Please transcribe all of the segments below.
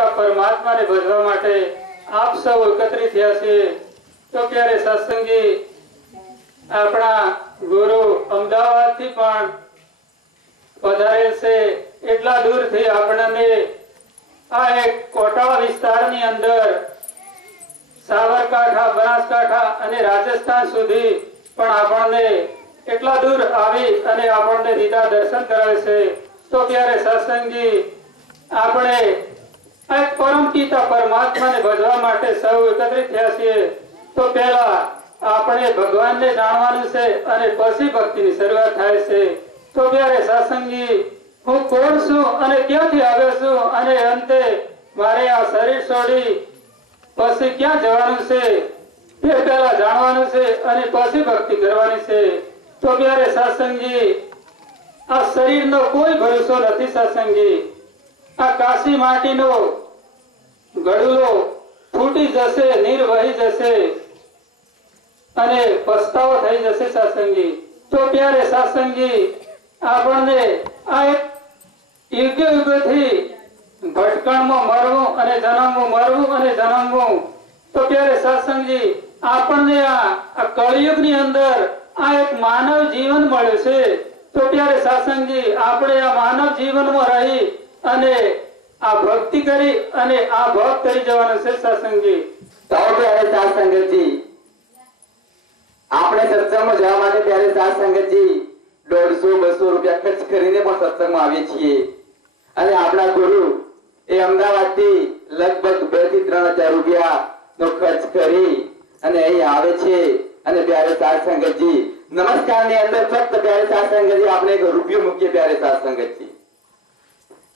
પિતા પરમાત્માને ભજવા માટે આપ સૌ એકત્રિત થયા છે। તો ત્યારે સત્સંગી આપણા ગુરુ અમદાવાદથી પણ પધારેલ છે। એટલા દૂરથી આપણને આ એક કોટાળા વિસ્તારની અંદર સાબરકાંઠા, બનાસકાંઠા અને રાજસ્થાન સુધી પણ આપણને એટલા દૂર આવી અને આપણને દીદા દર્શન કરાવે છે। તો ત્યારે સત્સંગી આપણે એક પરમ પિતા પરમાત્માને ભજવા માટે સૌ એકત્રિત થયા છીએ। તો પહેલા આપણે ભગવાનને જાણવાનું છે અને પછી ભક્તિની શરૂઆત થાય છે। તો ત્યારે સત્સંગી હું કોણ છું અને ક્યાંથી આવ્યો છું અને અંતે મારે આ શરીર છોડી પછી ક્યાં જવાનું છે તે પહેલા જાણવાનું છે અને પછી ભક્તિ કરવાની છે। તો ત્યારે સત્સંગી આ શરીરનો કોઈ ભરોસો નથી। સત્સંગી આ કાશી માટીનો ગળુલો ફૂટી જશે, નીર વહી જશે અને પસ્તાવો થઈ જશે। સત્સંગી તો ત્યારે સત્સંગી આપણને આ એક યુગથી ભટકણમાં મરવું અને જન્મવું, મરવું અને જન્મવું। તો ત્યારે સત્સંગી આપણને આ કળિયુગની અંદર આ એક માનવ જીવન મળ્યું છે। તો ત્યારે સત્સંગી આપણે આ માનવ જીવનમાં રહી અને આ ભક્તિ કરી અને આ ભક્ત કરી જવાનું છે। સત્સંગી તો ત્યારે સત્સંગતજી આપણે સત્સંગમાં જવા માટે ત્યારે સત્સંગતજી 150-200 રૂપિયા ખર્ચ કરીને પણ સત્સંગમાં આવીએ છીએ અને આપણા ગુરુ એ અમદાવાદથી લગભગ 2 થી 3 હજાર રૂપિયાનો ખર્ચ કરી અને અહીં આવે છે અને ત્યારે સત્સંગતજી નમસ્કારની અંદર ફક્ત ત્યારે સત્સંગતજી આપણે 1 રૂપિયો મૂકીએ ત્યારે સત્સંગતજી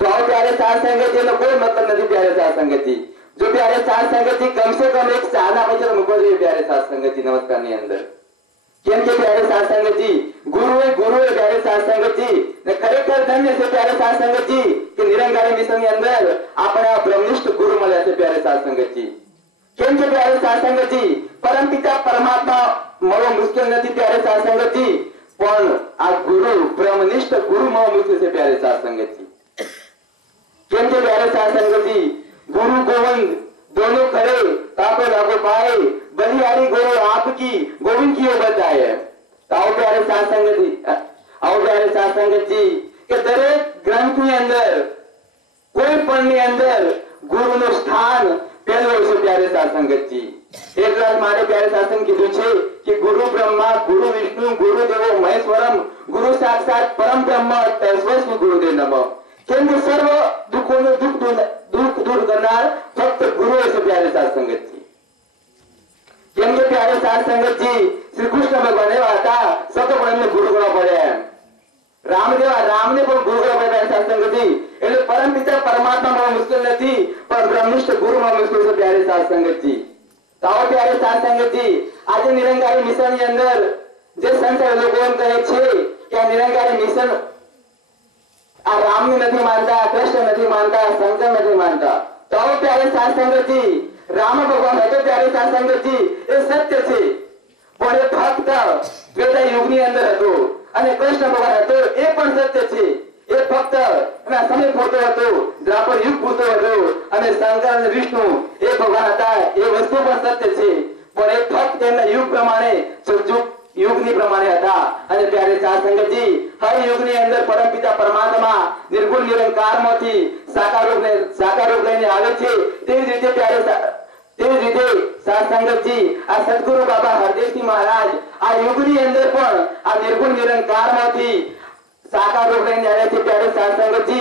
તો ત્યારે સત્સંગતજીનો કોઈ મતલબ નથી। ત્યારે સત્સંગતજી જો ત્યારે સત્સંગતજી કમસે કમ એક ચાના પૈસા મૂકવો જોઈએ ત્યારે સત્સંગતજી નમસ્કારની અંદર, કેમ કે ત્યારે સત્સંગતજી ગુરુ એ ત્યારે સત્સંગતજી ને ખરેખર ધન્ય છે ત્યારે સત્સંગતજી કે નિરંકારી મિશનની અંદર આપણે આ બ્રહ્મનિષ્ઠ ગુરુ મળ્યા છે ત્યારે સત્સંગતજી। કેમ કે ત્યારે સત્સંગતજી પરમપિતા પરમાત્મા મળવો મુશ્કેલ નથી ત્યારે સત્સંગતજી, પણ આ ગુરુ બ્રહ્મનિષ્ઠ ગુરુ મળવો મુશ્કેલ છે ત્યારે સત્સંગતજી। કેમ કે ત્યારે સત્સંગતજી गुरु गोविंद दोनों खड़े ताको लागो पाए बलिहारी गुरु आपकी गोविंद की बताए। आओ प्यारे सत्संगत जी के दरेक ग्रंथ ની અંદર કોઈ પણ ની અંદર ગુરુ નું સ્થાન પહેલું છે प्यारे सत्संगत जी। એક વાત મારે प्यारे सत्संग કીધું છે કે ગુરુ બ્રહ્મા, ગુરુ વિષ્ણુ, ગુરુ દેવો મહેશ્વરમ, ગુરુ સાક્ષાત પરમ બ્રહ્મ તસ્मै ગુરુદેવ નમઃ। કેમ કે સર્વ દુઃખોનો દુઃખ दूर करनार फक्त गुरु है प्यारे सत्संगत जी। केम के प्यारे सत्संगत जी श्री कृष्ण भगवान था सबको पण एમને गुरु गणो પડે। રામને પણ ગુરુ ગણો પડે સત્સંગત जी। એટલે પરમ પિતા પરમાત્મા માં મુશ્કેલ નથી, પણ બ્રહ્મનિષ્ઠ ગુરુ માં મુશ્કેલ છે प्यारे सत्संगत जी। તો प्यारे सत्संगत जी આજે નિરંકારી મિશન ની અંદર જે સંસાર લોકો એમ કહે છે કે આ નિરંકારી મિશન आ राम ने नहीं मानता, कृष्ण नहीं मानता, शंकर नहीं मानता। तो प्यारे सत्संगत जी राम भगवान है तो प्यारे सत्संगत जी ये सत्य છે, પણ એ ફક્ત ત્રેતા યુગની અંદર હતો અને કૃષ્ણ ભગવાન હતો એ પણ સત્ય છે। એ ફક્ત એના સમય પૂરતો હતો, દ્વાપર યુગ પૂરતો હતો અને શંકર અને વિષ્ણુ એ ભગવાન હતા એ વસ્તુ પણ સત્ય છે, પણ એ ફક્ત એના યુગ પ્રમાણે युगनी प्रमाणे હતા। અને प्यारे सत्संगत जी हर युगની અંદર પરમપિતા પરમાત્મા નિર્ગુણ નિરંકારમાંથી સાકાર રૂપ લઈને આવે છે। તેવી રીતે સત્સંગત जी આ સદગુરુ બાબા હરદેવજી મહારાજ આ યુગની અંદર પણ આ નિર્ગુણ નિરંકારમાંથી સાકાર રૂપ લઈને આવ્યા છે। प्यारे सत्संगत जी